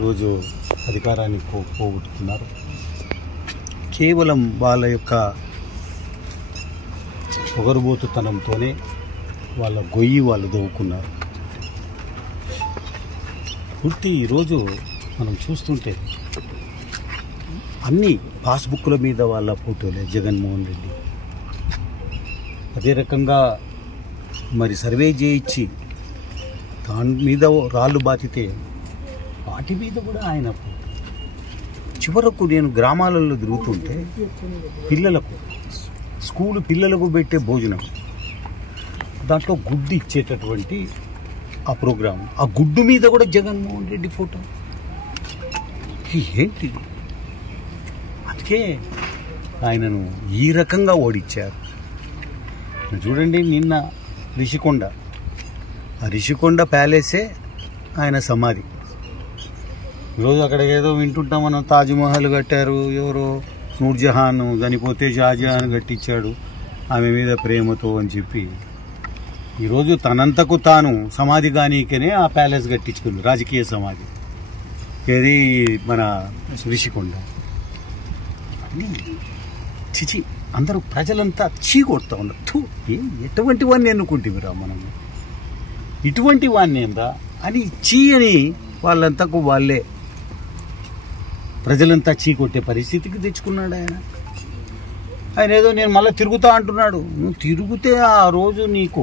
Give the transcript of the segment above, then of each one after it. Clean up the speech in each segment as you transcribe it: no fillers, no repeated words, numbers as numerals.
ఈరోజు అధికారాన్ని పోగొట్టుకున్నారు. కేవలం వాళ్ళ యొక్క పొగరుబోతుతనంతోనే వాళ్ళ గొయ్యి వాళ్ళు దవ్వుకున్నారు. పూర్తి ఈరోజు మనం చూస్తుంటే అన్ని పాస్బుక్ల మీద వాళ్ళ ఫోటోలే జగన్మోహన్ రెడ్డి. అదే రకంగా మరి సర్వే చేయించి దాని మీద రాళ్ళు బాతితే వాటి మీద కూడా ఆయన చివరకు నేను గ్రామాలలో తిరుగుతుంటే పిల్లలకు స్కూలు పిల్లలకు పెట్టే భోజనం దాంట్లో గుడ్డు ఇచ్చేటటువంటి ఆ ప్రోగ్రాం, ఆ గుడ్డు మీద కూడా జగన్మోహన్ రెడ్డి ఫోటో. ఏంటిది? అందుకే ఆయనను ఈ రకంగా ఓడించారు. చూడండి, నిన్న రిషికొండ, ఆ రిషికొండ ప్యాలెసే ఆయన సమాధి. ఈరోజు అక్కడ ఏదో వింటుంటాం మనం, తాజ్మహల్ కట్టారు, ఎవరో నూర్జహాన్ చనిపోతే షాజహాన్ కట్టించాడు ఆమె మీద ప్రేమతో అని చెప్పి. ఈరోజు తనంతకు తాను సమాధి కానీకనే ఆ ప్యాలెస్ కట్టించుకుంది, రాజకీయ సమాధి. ఏది మన రిషికొండ. చిచి, అందరూ ప్రజలంతా చీకొడతా ఉన్నారు. ఎటువంటి వాడిని ఎన్నుకుంటేమిరా మనం, ఇటువంటి వాడిని ఏందా అని చీయని వాళ్ళంతకు వాళ్ళే ప్రజలంతా చీకొట్టే పరిస్థితికి తెచ్చుకున్నాడు ఆయన. ఆయన ఏదో నేను మళ్ళీ తిరుగుతా అంటున్నాడు. నువ్వు తిరుగుతే ఆ రోజు నీకు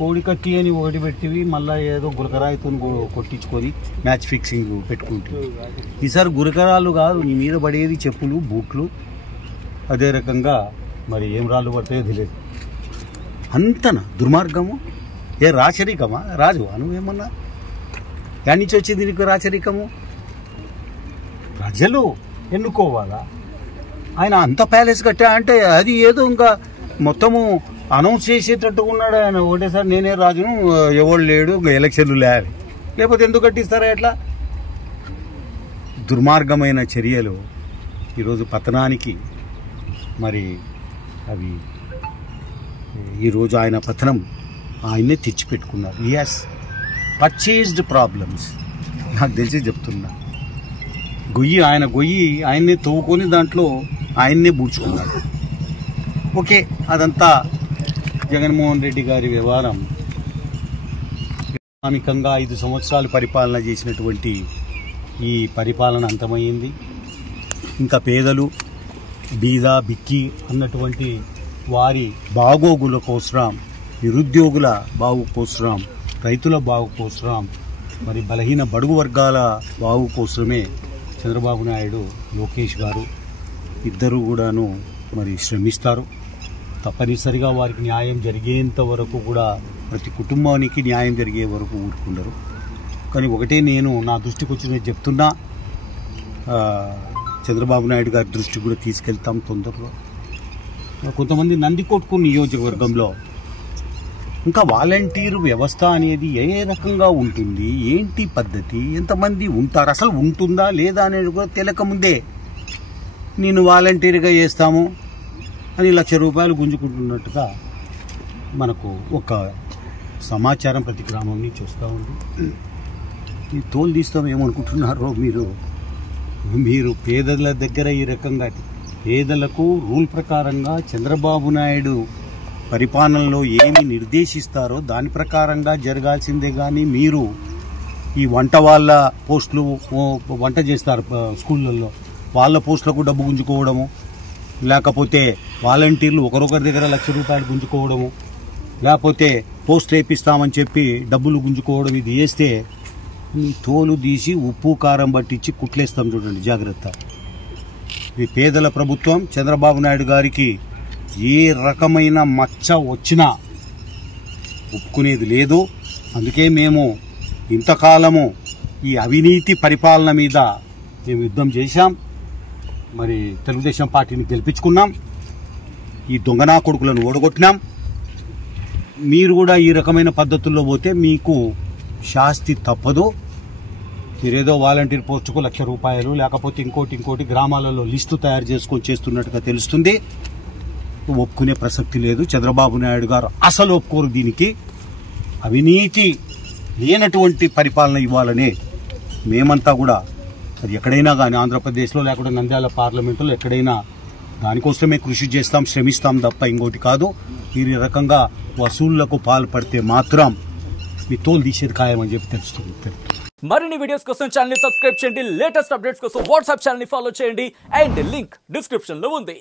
కోడి కత్తి అని ఒకటి పెట్టివి, మళ్ళీ ఏదో గురకరాయితో కొట్టించుకొని మ్యాచ్ ఫిక్సింగ్ పెట్టుకుంటుంది. ఈసారి గురకరాళ్ళు కాదు, నీ మీద పడేది చెప్పులు, బూట్లు. అదే రకంగా మరి ఏం రాళ్ళు పడతాయో తెలియదు. అంతనా దుర్మార్గము? ఏ రాచరికమా? రాజు నువ్వేమన్నా యాడ్ నుంచి వచ్చింది నీకు రాచరికము? ప్రజలు ఎన్నుకోవాలా? ఆయన అంత ప్యాలెస్ కట్టా అంటే అది ఏదో ఇంకా మొత్తము అనౌన్స్ చేసేటట్టుగా ఉన్నాడు ఆయన. ఒకటేసారి నేనే రాజును, ఎవడు లేడు, ఎలక్షన్లు లేవు, లేకపోతే ఎందుకు కట్టిస్తారా? ఎట్లా దుర్మార్గమైన చర్యలు ఈరోజు పతనానికి మరి అవి ఈరోజు ఆయన పతనం ఆయన్నే తెచ్చిపెట్టుకున్నారు. Yes, purchased problems. నాకు తెలిసి చెప్తున్నా, గొయ్యి ఆయన్నే తవ్వుకొని దాంట్లో ఆయన్నే బూడ్చుకున్నాడు. ఓకే, అదంతా జగన్మోహన్ రెడ్డి గారి వ్యవహారం. ఎకనామికంగా 5 సంవత్సరాలు పరిపాలన చేసినటువంటి ఈ పరిపాలన అంతమైంది. ఇంకా పేదలు, బీద, బిక్కి అన్నటువంటి వారి బాగోగుల కోసరం, నిరుద్యోగుల బాగు కోసరం, రైతుల బాగు కోసరం, మరి బలహీన బడుగు వర్గాల బాగు కోసమే చంద్రబాబు నాయుడు, లోకేష్ గారు ఇద్దరు కూడాను మరి శ్రమిస్తారు. తప్పనిసరిగా వారికి న్యాయం జరిగేంత వరకు కూడా, ప్రతి కుటుంబానికి న్యాయం జరిగే వరకు ఊరుకుండరు. కానీ ఒకటే నేను నా దృష్టికి వచ్చినది చెప్తున్నా, చంద్రబాబు నాయుడు గారి దృష్టికి కూడా తీసుకెళ్తాం తొందరలో. కొంతమంది నందికొట్కు నియోజకవర్గంలో ఇంకా వాలంటీర్ వ్యవస్థ అనేది ఏ రకంగా ఉంటుంది, ఏంటి పద్ధతి, ఎంతమంది ఉంటారు, అసలు ఉంటుందా లేదా అనేది కూడా తెలియకముందే నేను వాలంటీర్గా చేస్తాము అని ₹1,00,000 గుంజుకుంటున్నట్టుగా మనకు ఒక సమాచారం ప్రతి గ్రామం నుంచి వస్తూ ఉంది. ఈ తోలు తీస్తాం ఏమనుకుంటున్నారో మీరు పేదల దగ్గర ఈ రకంగా, పేదలకు రూల్ ప్రకారంగా చంద్రబాబు నాయుడు పరిపాలనలో ఏమి నిర్దేశిస్తారో దాని ప్రకారంగా జరగాల్సిందే. కానీ మీరు ఈ వంట వాళ్ళ పోస్టులు, వంట చేస్తారు స్కూళ్ళల్లో, వాళ్ళ పోస్టులకు డబ్బు గుంజుకోవడము, లేకపోతే వాలంటీర్లు ఒకరొకరి దగ్గర ₹1,00,000 గుంజుకోవడము, లేకపోతే పోస్టులు వేపిస్తామని చెప్పి డబ్బులు గుంజుకోవడం, ఇది చేస్తే ఈ తోలు తీసి ఉప్పు కారం పట్టించి కుట్లేస్తాం. చూడండి, జాగ్రత్త. ఇది పేదల ప్రభుత్వం. చంద్రబాబు నాయుడు గారికి ఏ రకమైన మచ్చ వచ్చినా ఒప్పుకునేది లేదు. అందుకే మేము ఇంతకాలము ఈ అవినీతి పరిపాలన మీద మేము యుద్ధం చేశాం. మరి తెలుగుదేశం పార్టీని గెలిపించుకున్నాం, ఈ దొంగనా కొడుకులను ఓడగొట్టినాం. మీరు కూడా ఈ రకమైన పద్ధతుల్లో పోతే మీకు శాస్తి తప్పదు. మీరేదో వాలంటీర్ పోస్టుకు ₹1,00,000 లేకపోతే ఇంకోటి గ్రామాలలో లిస్టు తయారు చేసుకొని చేస్తున్నట్టుగా తెలుస్తుంది. ఒప్పుకునే ప్రసక్తి లేదు. చంద్రబాబు నాయుడు గారు అసలు ఒప్పుకోరు. దీనికి అవినీతి లేనటువంటి పరిపాలన ఇవ్వాలని మేమంతా కూడా అది ఎక్కడైనా కానీ ఆంధ్రప్రదేశ్లో లేకుంటే నంద్యాల పార్లమెంటులో ఎక్కడైనా దానికోసమే కృషి చేస్తాం, శ్రమిస్తాం తప్ప ఇంకోటి కాదు. ఈ రకంగా వసూళ్లకు పాల్పడితే మాత్రం మీ తోలు తీసేది ఖాయమని చెప్పి తెలుస్తుంది. మరిన్ని వీడియోస్ కోసం ఛానల్ ని సబ్స్క్రైబ్ చేయండి. లేటెస్ట్ అప్డేట్స్ కోసం వాట్సాప్ ఛానల్ ని ఫాలో చేయండి. అండ్ లింక్ డిస్క్రిప్షన్ లో ఉంది.